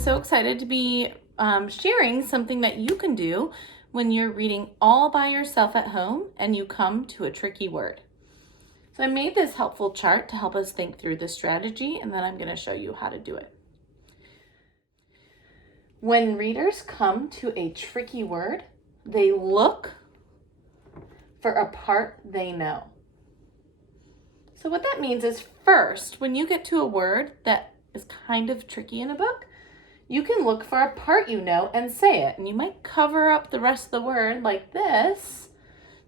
so excited to be sharing something that you can do when you're reading all by yourself at home and you come to a tricky word. So I made this helpful chart to help us think through this strategy, and then I'm going to show you how to do it. When readers come to a tricky word, they look for a part they know. So what that means is, first, when you get to a word that is kind of tricky in a book, you can look for a part you know and say it. And you might cover up the rest of the word like this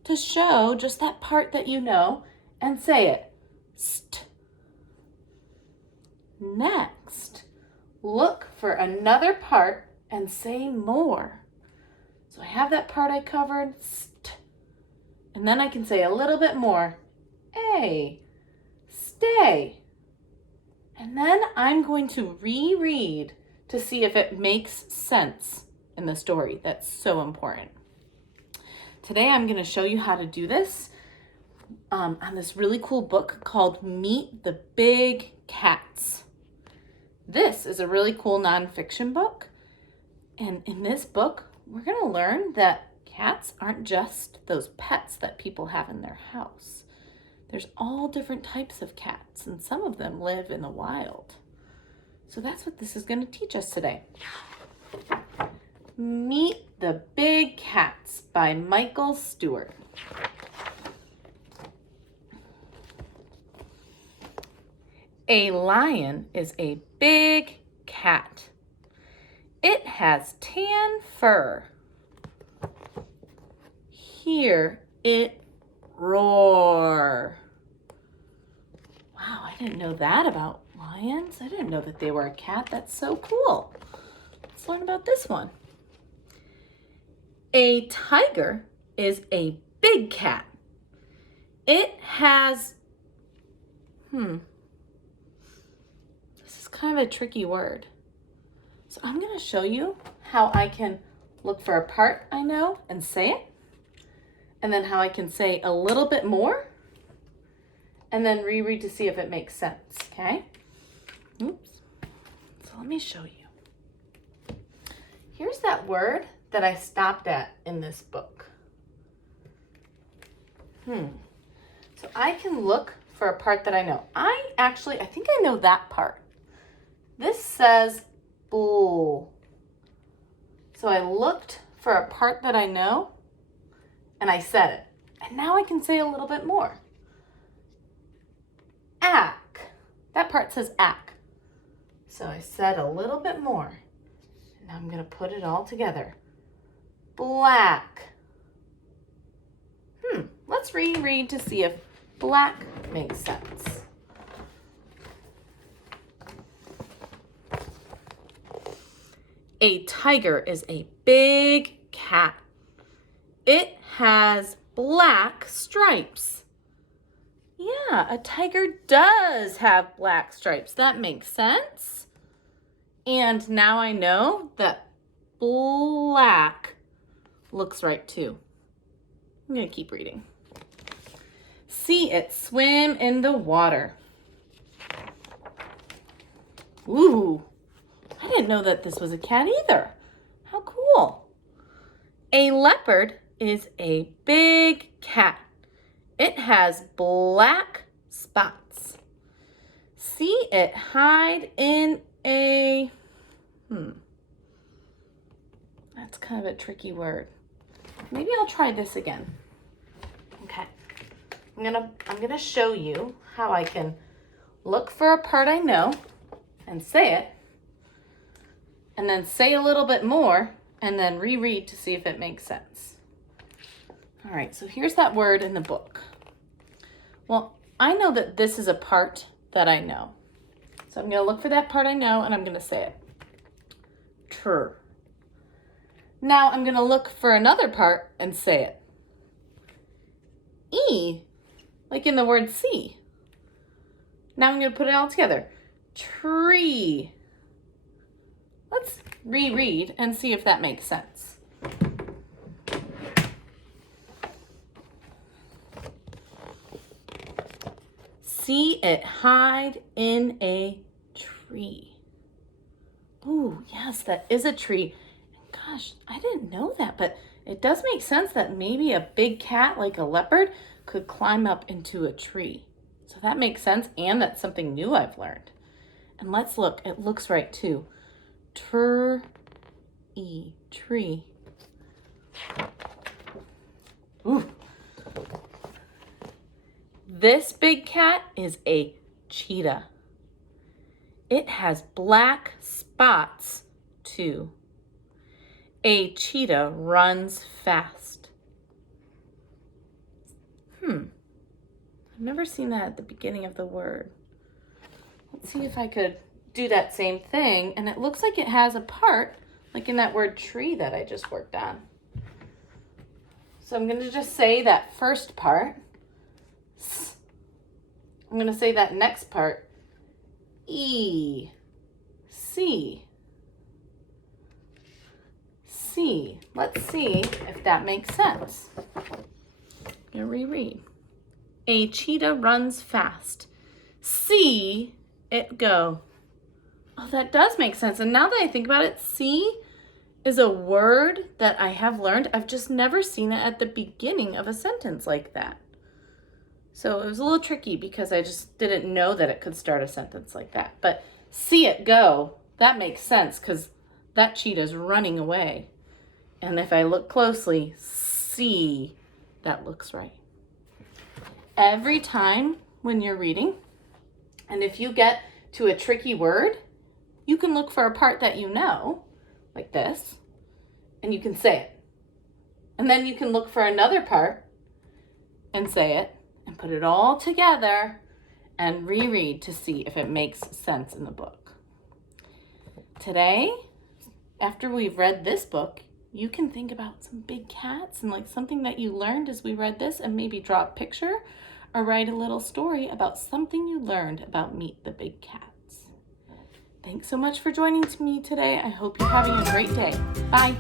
to show just that part that you know and say it. St. Next, look for another part and say more. So I have that part I covered, st. And then I can say a little bit more, a, stay. And then I'm going to reread to see if it makes sense in the story. That's so important. Today I'm going to show you how to do this on this really cool book called Meet the Big Cats. This is a really cool nonfiction book. And in this book, we're going to learn that cats aren't just those pets that people have in their house. There's all different types of cats, and some of them live in the wild. So that's what this is going to teach us today. Meet the Big Cats by Michael Stewart. A lion is a big cat. It has tan fur. Hear it roar. Wow, I didn't know that about lions. I didn't know that they were a cat. That's so cool. Let's learn about this one. A tiger is a big cat. It has, this is kind of a tricky word. So I'm going to show you how I can look for a part I know and say it. And then how I can say a little bit more. And then reread to see if it makes sense, okay? Oops. So let me show you. Here's that word that I stopped at in this book. So I can look for a part that I know. I think I know that part. This says bull. So I looked for a part that I know and I said it. And now I can say a little bit more. Ack. That part says ack. So I said a little bit more. And now I'm going to put it all together. Black. Let's reread to see if black makes sense. A tiger is a big cat. It has black stripes. Yeah, a tiger does have black stripes. That makes sense. And now I know that black looks right too. I'm going to keep reading. See it swim in the water. Ooh, I didn't know that this was a cat either. How cool. A leopard is a big cat. It has black spots. See it hide in a, that's kind of a tricky word. Maybe I'll try this again. Okay. I'm gonna show you how I can look for a part I know and say it, and then say a little bit more, and then reread to see if it makes sense. All right, so here's that word in the book. Well, I know that this is a part that I know. So I'm going to look for that part I know, and I'm going to say it. Trr. Now I'm going to look for another part and say it. E, like in the word see. Now I'm going to put it all together. Tree. Let's reread and see if that makes sense. See it hide in a tree. Ooh, yes, that is a tree. Gosh, I didn't know that, but it does make sense that maybe a big cat like a leopard could climb up into a tree. So that makes sense, and that's something new I've learned. And let's look. It looks right too. Tree. Ooh. This big cat is a cheetah. It has black spots too. A cheetah runs fast. I've never seen that at the beginning of the word. Let's see if I could do that same thing. And it looks like it has a part, like in that word tree that I just worked on. So I'm going to just say that first part. I'm going to say that next part. E. C. C. Let's see if that makes sense. I'm going to reread. A cheetah runs fast. See it go. Oh, that does make sense. And now that I think about it, see is a word that I have learned. I've just never seen it at the beginning of a sentence like that. So it was a little tricky because I just didn't know that it could start a sentence like that. But see it go, that makes sense because that cheetah's running away. And if I look closely, see, that looks right. Every time when you're reading, and if you get to a tricky word, you can look for a part that you know, like this, and you can say it. And then you can look for another part and say it, and put it all together and reread to see if it makes sense in the book. Today, after we've read this book, you can think about some big cats and like something that you learned as we read this, and maybe draw a picture or write a little story about something you learned about Meet the Big Cats. Thanks so much for joining me today. I hope you're having a great day. Bye.